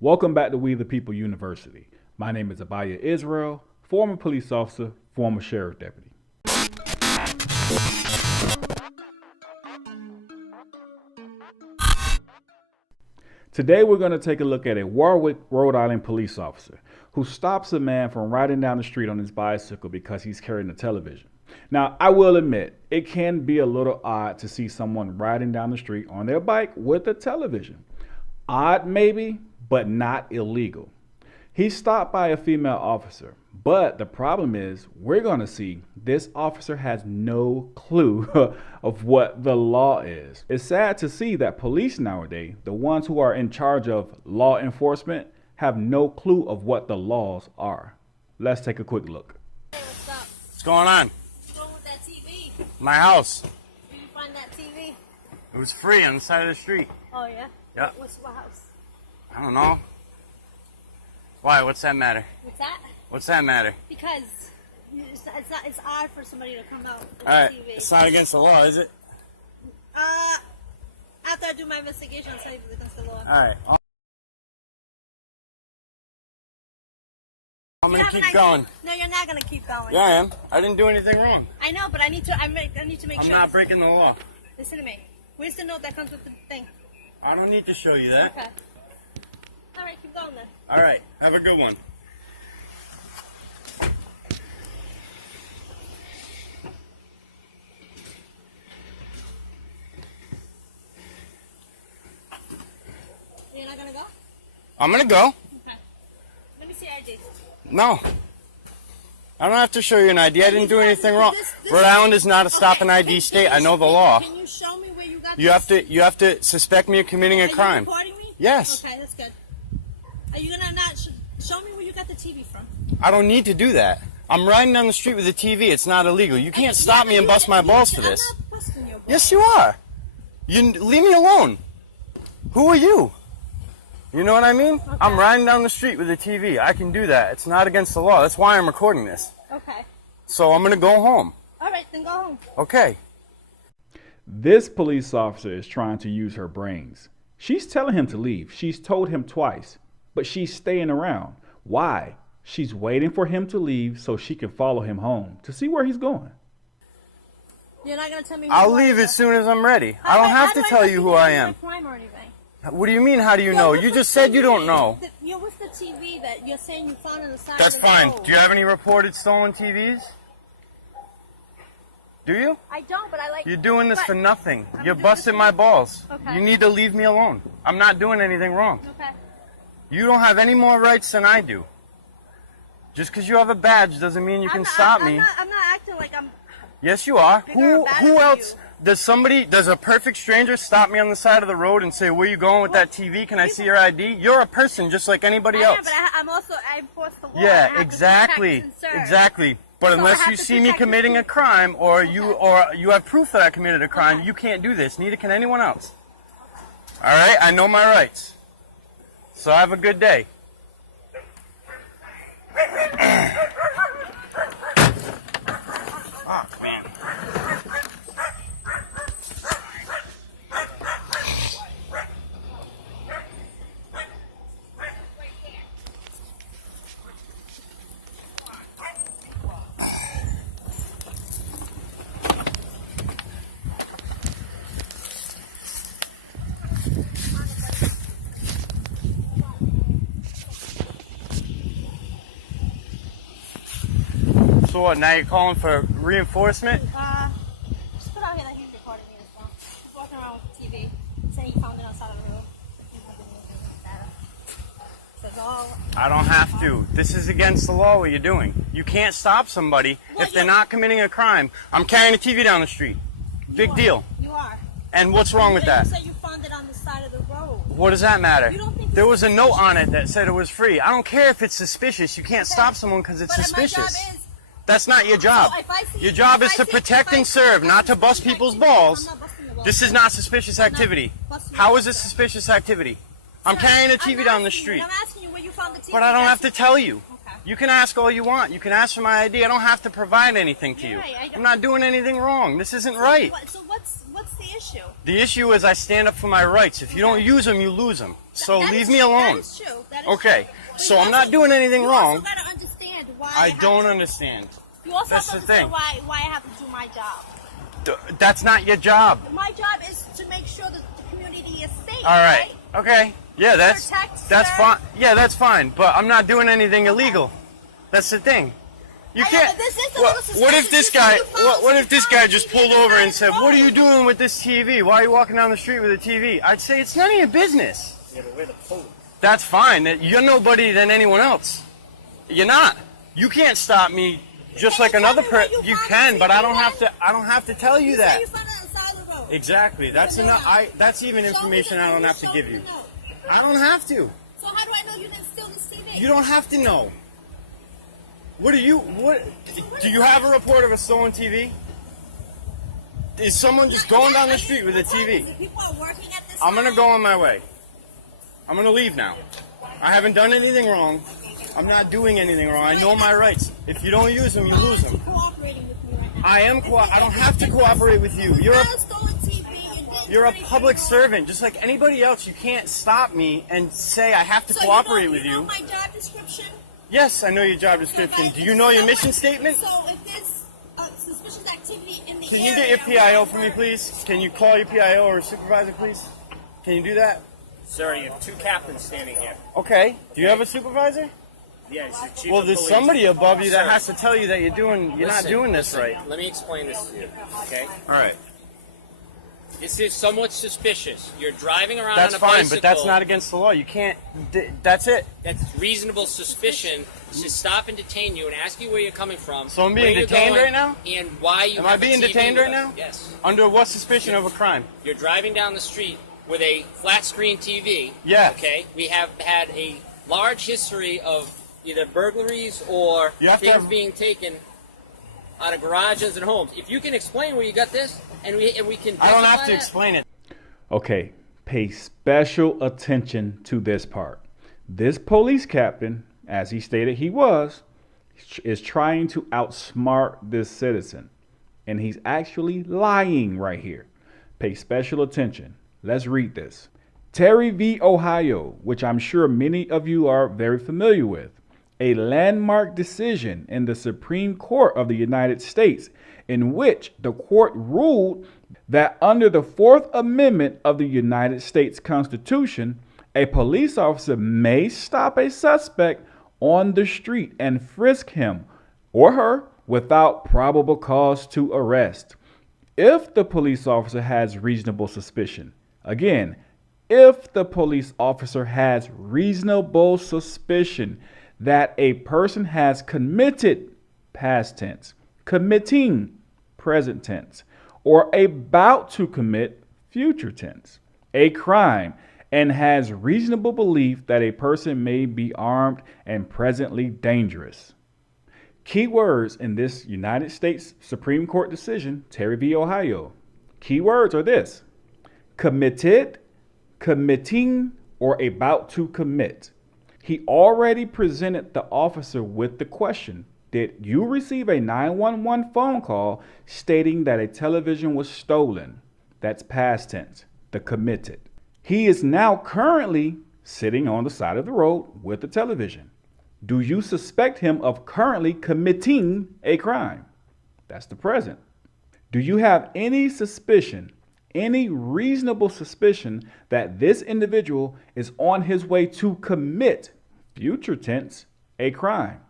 Welcome back to We the People University. My name is Abaya Israel, former police officer, former sheriff deputy. Today we're going to take a look at a Warwick, Rhode Island police officer who stops a man from riding down the street on his bicycle because he's carrying a television. Now, I will admit, it can be a little odd to see someone riding down the street on their bike with a television. Odd maybe, but not illegal. He's stopped by a female officer, but the problem is we're going to see this officer has no clue of what the law is. It's sad to see that police nowadays, the ones who are in charge of law enforcement, have no clue of what the laws are. Let's take a quick look. Hey, what's up? What's going on? What's going with that TV? My house. Where did you find that TV? It was free on the side of the street. Oh, yeah? Yeah. What's your house? I don't know. Why? What's that matter? What's that? What's that matter? Because it's odd for somebody to come out with Alright, a TV. it's not against the law, is it? After I do my investigation, I'll tell you if it's against the law. Alright. I'm You gonna have an keep idea? going. No, you're not gonna keep going. Yeah, I am. I didn't do anything wrong. I know, but I need to make I'm sure. not breaking the law. Listen to me. Where's the note that comes with the thing? I don't need to show you that. Okay. All right, keep going then. Alright, have a good one. You're not gonna go? I'm gonna go. Okay. Let me see ID. No. I don't have to show you an ID. I didn't do anything wrong. This- Rhode Island is not a stop Okay, and ID can state. you I know the show me- law. Can you show me where you got You this? have to suspect me of committing a Are you crime. recording me? Yes. Okay, that's good. Are you gonna not show me where you got the TV from? I don't need to do that. I'm riding down the street with a TV. It's not illegal. You can't stop me and bust my balls for this. I'm not busting your balls. Yes, you are. You leave me alone. Who are you? You know what I mean? Okay. I'm riding down the street with a TV. I can do that. It's not against the law. That's why I'm recording this. Okay. So I'm gonna go home. All right, then go home. Okay. This police officer is trying to use her brains. She's telling him to leave. She's told him twice, but she's staying around. Why? She's waiting for him to leave so she can follow him home to see where he's going. You're not gonna tell me. I'll leave as soon as I'm ready. I don't have to tell you who I am. Crime or anything. What do you mean, how do you know? You just said you don't know. You're with the TV that you're saying you found on the side. That's of the fine. road. Do you have any reported stolen TVs? Do you? I don't, but I like. You're doing this but- for nothing. I'm You're doing busting this- my balls. Okay. You need to leave me alone. I'm not doing anything wrong. Okay. You don't have any more rights than I do. Just because you have a badge doesn't mean you can stop me. I'm not acting like I'm. Yes, you are. Bigger or badder Who than else? you. Does a perfect stranger stop me on the side of the road and say, where you going with that TV? Can I see your ID? You're a person just like anybody I am, else. but I'm also I enforce the law. I Yeah, have to exactly. protect and serve. Exactly. But So I unless have you to see me protect committing the a crime or you have proof that I committed a crime, Okay. you can't do this. Neither can anyone else. All right? I know my rights. So have a good day. Oh, man. So what, now you're calling for reinforcement? Just put out here that he's recording me as well. He's walking around with the TV, saying he found it outside of the road. He's not doing anything with that. Says all. I don't have to. This is against the law what you're doing. You can't stop somebody if they're not committing a crime. I'm carrying a TV down the street. Big deal. You are. And what's wrong with But that? you said you found it on the side of the road. What does that matter? You don't think There it's was a note suspicious? on it that said it was free. I don't care if it's suspicious. You can't stop someone because it's But suspicious. my job is. That's not your job. So if I see- Your job if is I to see- protect if I and see- serve, not to bust people's balls. I'm not busting your balls. This is not suspicious activity. busting your How balls, is this sir. suspicious activity? I'm Sir, carrying a I'm TV down the asking you, street. I'm asking you where you found the TV. But I don't have to tell you. Okay. You can ask all you want. You can ask for my ID. I don't have to provide anything to You're you. right, I don't- I'm not doing anything wrong. This isn't right. So what's the issue? The issue is I stand up for my rights. If you don't use them, you lose them. So That leave is- me alone. That is true. Okay, so you I'm not doing anything you wrong. also gotta understand why. I don't understand. You also That's have to the understand thing. why I have to do my job. That's not your job. My job is to make sure that the community is safe. All right. Okay. Yeah, that's Protect, fine. Yeah, that's fine. But I'm not doing anything illegal. That's the thing. You I know, can't. but this is a What, little what if suspicious. this You guy? follow What if this guy some just TV pulled over and and said, drive "What are you away?" doing with this TV? Why are you walking down the street with a TV?" I'd say it's none of your business. Yeah, but we're the police. That's fine. You're nobody than anyone else. You're not. You can't stop me. Just Can like you tell another me where person, you you found can, the but I TV don't have then? to. I don't have to tell you You that. say you found it on the side of the road. Exactly. That's So enough. now, That's even show me information the I don't note. have to Show give me you. the note. I don't have to. So how do I know you didn't steal this TV? You don't have to know. What do you? What? Do you have a report of a stolen TV? Is someone just going down the street with a TV? People are working at this I'm gonna time. go on my way. I'm gonna leave now. I haven't done anything wrong. I'm not doing anything wrong. I know my rights. If you don't use them, you lose them. Cooperating with me right now. I am. I don't have to cooperate with you. You found a stolen TV and You're a didn't do public anything wrong. servant, just like anybody else. You can't stop me and say I have to So cooperate you know, with you know you. my job description? Yes, I know your job So description. if I- Do you know your so mission if- statement? So if there's suspicious activity in the Can area, you get your PIO for me, please? Can you call your PIO or supervisor, please? Can you do that? Sir, you have two captains standing here. Okay. Do you have a supervisor? Yes, the chief Well, of there's police. somebody above you that Sir, has to tell you that you're not listen, doing this listen, right. Let me explain this to you, okay? All right. This is somewhat suspicious. You're driving around That's on a fine, bicycle. but that's not against the law. You can't. That's it. That's reasonable suspicion to stop and detain you and ask you where you're coming from. So I'm being where you're detained going, right now? And why you Am I have a being TV detained with right us. now? Yes. Under what suspicion of a crime? You're driving down the street with a flat screen TV. Yes. Okay. We have had a large history of either burglaries or You have to things have- being taken out of garages and homes. If you can explain where you got this, and we can. I don't have justify to that, explain it. Okay, pay special attention to this part. This police captain, as he stated he was, is trying to outsmart this citizen. And he's actually lying right here. Pay special attention. Let's read this. Terry v. Ohio, which I'm sure many of you are very familiar with, a landmark decision in the Supreme Court of the United States in which the court ruled that under the Fourth Amendment of the United States Constitution, a police officer may stop a suspect on the street and frisk him or her without probable cause to arrest, if the police officer has reasonable suspicion. Again, if the police officer has reasonable suspicion that a person has committed, past tense, committing, present tense, or about to commit, future tense, a crime, and has reasonable belief that a person may be armed and presently dangerous. Key words in this United States Supreme Court decision, Terry v. Ohio. Key words are this: committed, committing, or about to commit. He already presented the officer with the question: did you receive a 911 phone call stating that a television was stolen? That's past tense, the committed. He is now currently sitting on the side of the road with the television. Do you suspect him of currently committing a crime? That's the present. Do you have any suspicion, any reasonable suspicion that this individual is on his way to commit, future tense, a crime?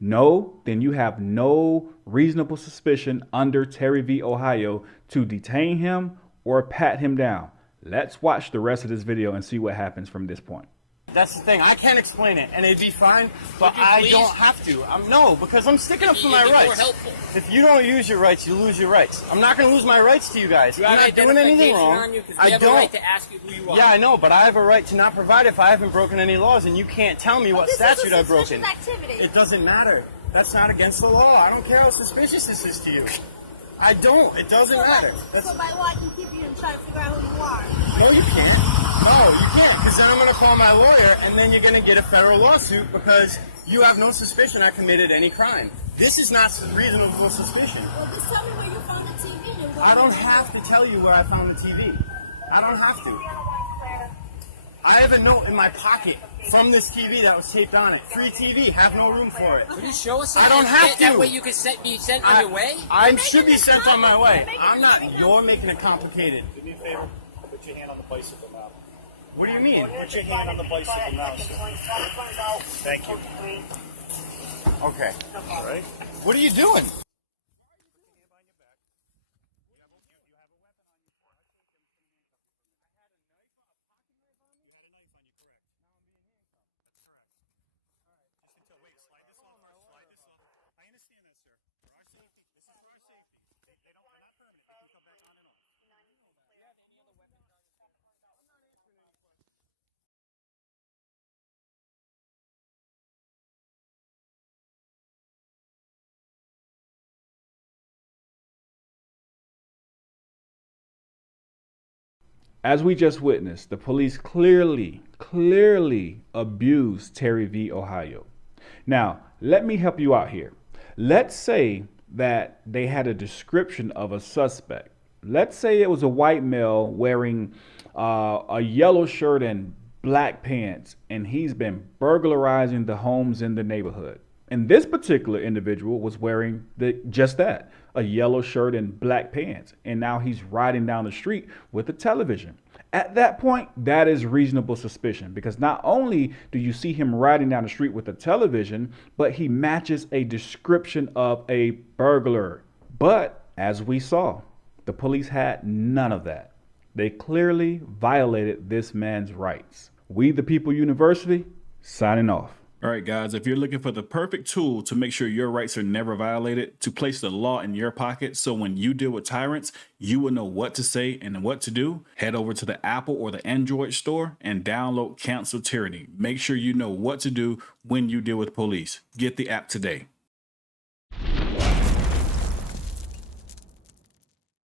No, then you have no reasonable suspicion under Terry v. Ohio to detain him or pat him down. Let's watch the rest of this video and see what happens from this point. That's the thing. I can't explain it, and it'd be fine, but Would you I please? don't have to. No, because I'm sticking up for my You'd be more rights. helpful. If you don't use your rights, you lose your rights. I'm not going to lose my rights to you guys. You I'm have not doing anything identification wrong. on you because I we have don't. a right to ask you who you are. Yeah, I know, but I have a right to not provide if I haven't broken any laws, and you can't tell me what This is a statute I've broken. suspicious activity. It doesn't matter. That's not against the law. I don't care how suspicious this is to you. I don't. It doesn't matter. So by law, I can keep you and try to figure out who you are. No, you can't. No, you can't, because then I'm going to call my lawyer, and then you're going to get a federal lawsuit because you have no suspicion I committed any crime. This is not reasonable suspicion. Well, just tell me where you found the TV. And I don't have to tell you where I found the TV. I don't have to. I have a note in my pocket from this TV that was taped on it. Free TV, have no room for it. Can you show us? I don't have to. That way you can be sent on your way. I should be sent on my way. I'm not. You're making it complicated. Do me a favor. Put your hand on the bicycle now. What do you mean? Put your hand on the bicycle now, sir. Thank you. Okay. All right. What are you doing? As we just witnessed, the police clearly abused Terry v. Ohio. Now, let me help you out here. Let's say that they had a description of a suspect. Let's say it was a white male wearing a yellow shirt and black pants, and he's been burglarizing the homes in the neighborhood. And this particular individual was wearing just that, a yellow shirt and black pants. And now he's riding down the street with a television. At that point, that is reasonable suspicion, because not only do you see him riding down the street with a television, but he matches a description of a burglar. But as we saw, the police had none of that. They clearly violated this man's rights. We the People University, signing off. All right, guys, if you're looking for the perfect tool to make sure your rights are never violated, to place the law in your pocket so when you deal with tyrants, you will know what to say and what to do, head over to the Apple or the Android store and download Cancel Tyranny. Make sure you know what to do when you deal with police. Get the app today.